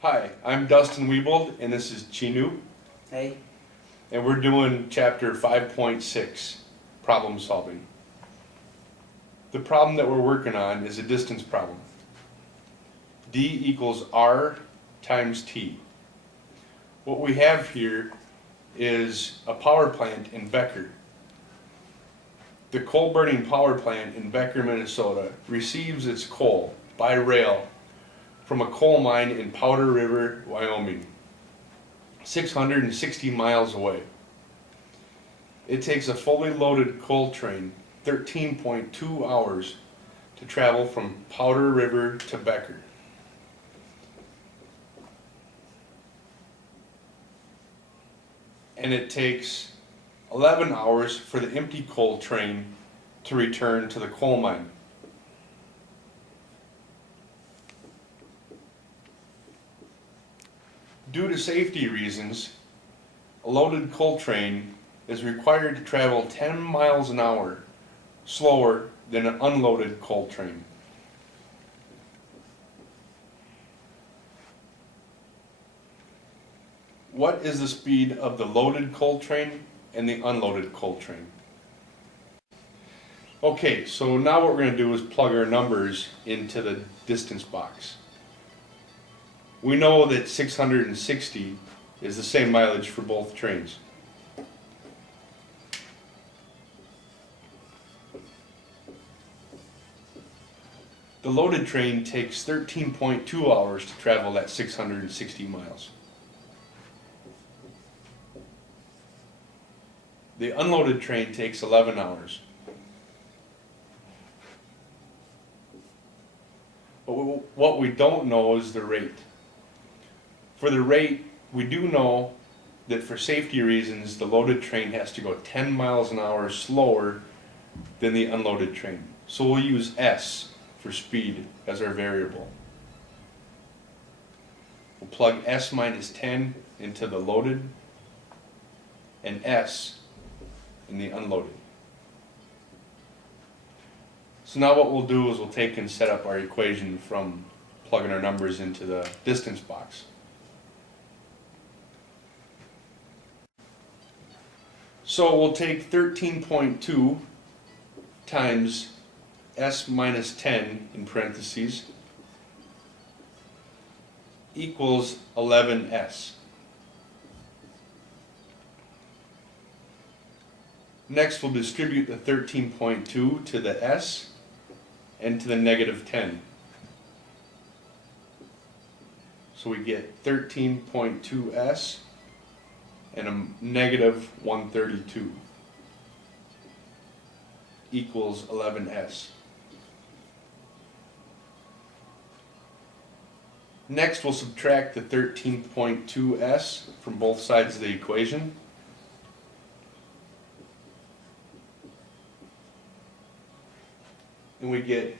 Hi, I'm Dustin Wiebold, and this is Chinu, Hey, and we're doing chapter 5.6, problem solving. The problem that we're working on is a distance problem. D equals R times T. What we have here is a power plant in Becker. The coal burning power plant in Becker, Minnesota receives its coal by rail from a coal mine in Powder River, Wyoming, 660 miles away. It takes a fully loaded coal train 13.2 hours to travel from Powder River to Becker. And it takes 11 hours for the empty coal train to return to the coal mine. Due to safety reasons, a loaded coal train is required to travel 10 miles an hour slower than an unloaded coal train. What is the speed of the loaded coal train and the unloaded coal train? Okay, so now what we're going to do is plug our numbers into the distance box. We know that 660 is the same mileage for both trains. The loaded train takes 13.2 hours to travel that 660 miles. The unloaded train takes 11 hours. But what we don't know is the rate. For the rate, we do know that for safety reasons, the loaded train has to go 10 miles an hour slower than the unloaded train. So we'll use S for speed as our variable. We'll plug S minus 10 into the loaded and S in the unloaded. So now what we'll do is we'll take and set up our equation from plugging our numbers into the distance box. So we'll take 13.2 times S minus 10 in parentheses equals 11S. Next we'll distribute the 13.2 to the S and to the negative 10. So we get 13.2S and a negative 132 equals 11S. Next we'll subtract the 13.2S from both sides of the equation. And we get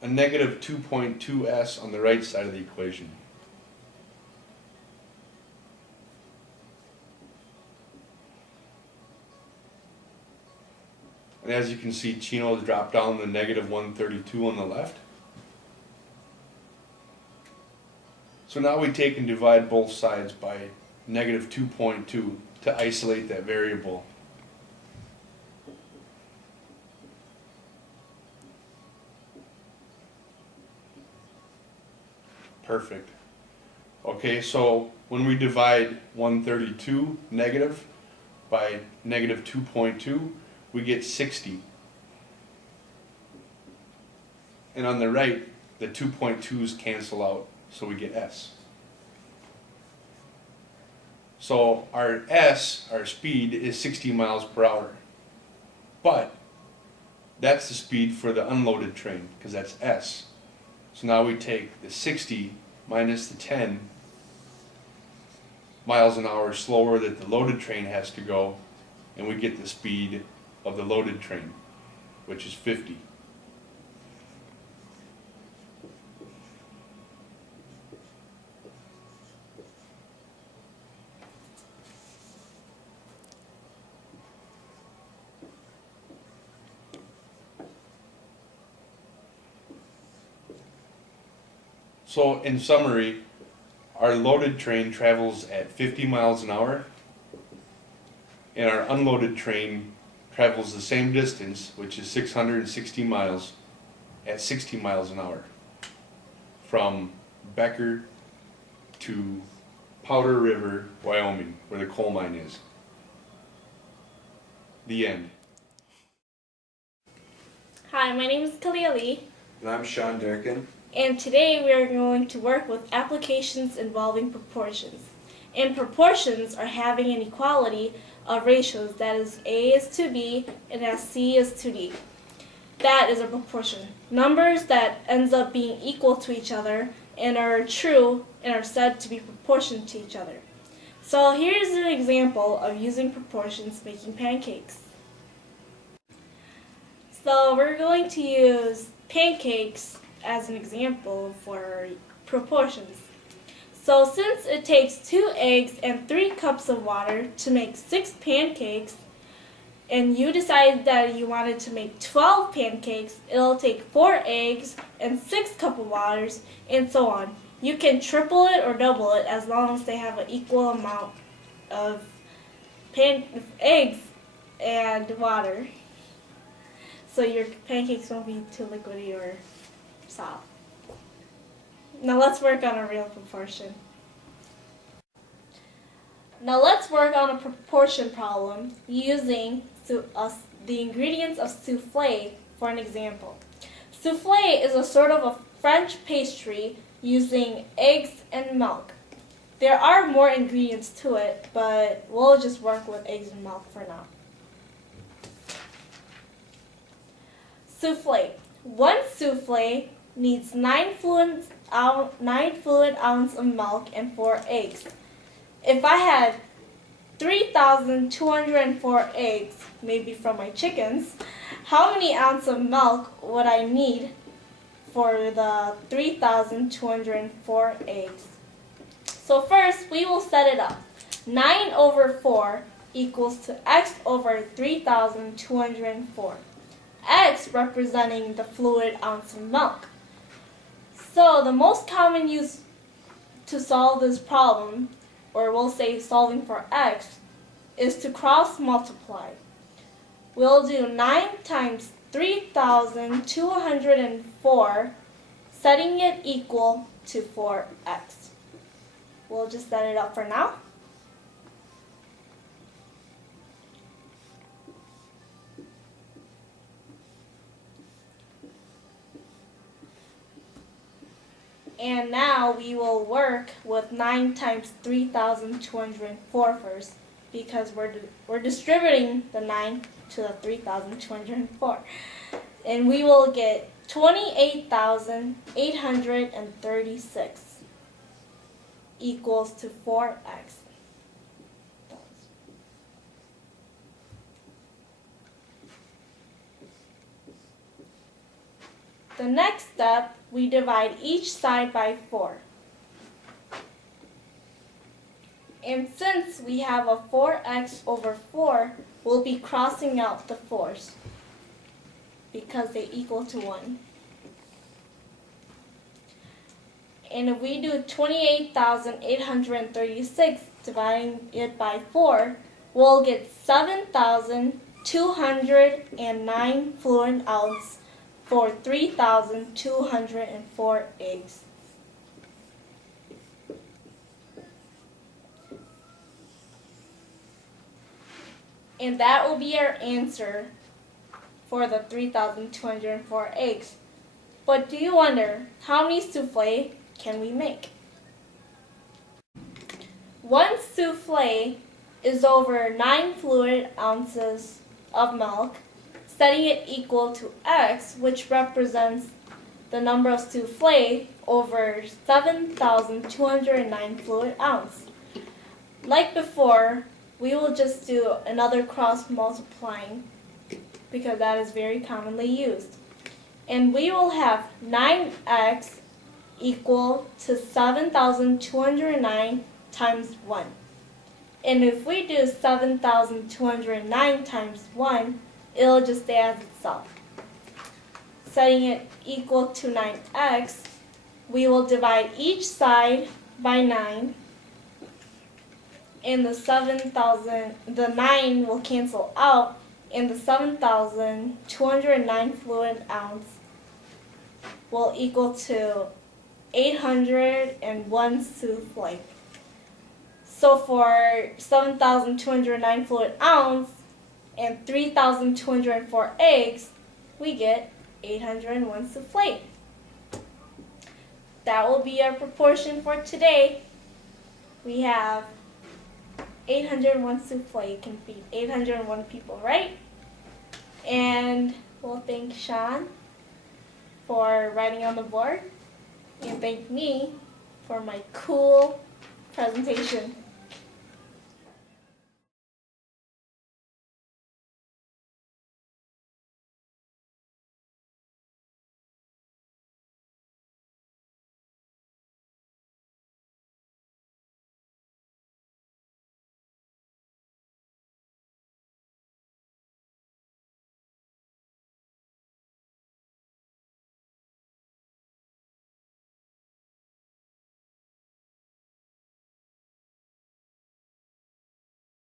a negative 2.2S on the right side of the equation. And as you can see, Chino has dropped down the negative 132 on the left. So now we take and divide both sides by negative 2.2 to isolate that variable. Perfect. Okay, so when we divide 132 negative by negative 2.2, we get 60. And on the right, the 2.2's cancel out, so we get S. So our S, our speed, is 60 miles per hour. But that's the speed for the unloaded train, because that's S. So now we take the 60 minus the 10 miles an hour slower that the loaded train has to go, and we get the speed of the loaded train, which is 50. So in summary, our loaded train travels at 50 miles an hour, and our unloaded train travels the same distance, which is 660 miles, at 60 miles an hour, from Becker to Powder River, Wyoming, where the coal mine is. The end. Hi, my name is Kalia Lee, And I'm Sean Durkin. and today we are going to work with applications involving proportions. And proportions are having an equality of ratios, that is A is to B and as C is to D. That is a proportion. Numbers that ends up being equal to each other and are true and are said to be proportioned to each other. So here's an example of using proportions making pancakes. So we're going to use pancakes as an example for proportions. So since it takes 2 eggs and 3 cups of water to make 6 pancakes, and you decided that you wanted to make 12 pancakes, it'll take 4 eggs and 6 cups of waters, and so on. You can triple it or double it as long as they have an equal amount of eggs and water. So your pancakes won't be too liquidy or soft. Now let's work on a real proportion. Now let's work on a proportion problem using the ingredients of souffle for an example. Souffle is a sort of a French pastry using eggs and milk. There are more ingredients to it, but we'll just work with eggs and milk for now. Souffle. 1 souffle needs 9 fluid ounces of milk and 4 eggs. If I had 3,204 eggs, maybe from my chickens, how many ounces of milk would I need for the 3,204 eggs? So first, we will set it up. 9 over 4 equals to x over 3,204. X representing the fluid ounce of milk. So the most common use to solve this problem, or we'll say solving for x, is to cross multiply. We'll do 9 times 3,204, setting it equal to 4x. We'll just set it up for now. And now we will work with 9 times 3,204 first, because we're distributing the 9 to the 3,204. And we will get 28,836 equals to 4x. The next step, we divide each side by 4. And since we have a 4x over 4, we'll be crossing out the 4's because they equal to 1. And if we do 28,836 dividing it by 4, we'll get 7,209 fluid ounces for 3,204 eggs. And that will be our answer for the 3,204 eggs. But do you wonder, how many souffle can we make? 1 souffle is over 9 fluid ounces of milk, setting it equal to x, which represents the number of souffle over 7,209 fluid ounces. Like before, we will just do another cross multiplying because that is very commonly used. And we will have 9x equal to 7,209 times 1. And if we do 7,209 times 1, it'll just stay as itself. Setting it equal to 9x, we will divide each side by 9. And the 9 will cancel out, and the 7,209 fluid ounce will equal to 801 souffle. So for 7,209 fluid ounce and 3,204 eggs, we get 801 souffle. That will be our proportion for today. We have 801 souffle can feed 801 people, right? And we'll thank Sean for writing on the board, and thank me for my cool presentation.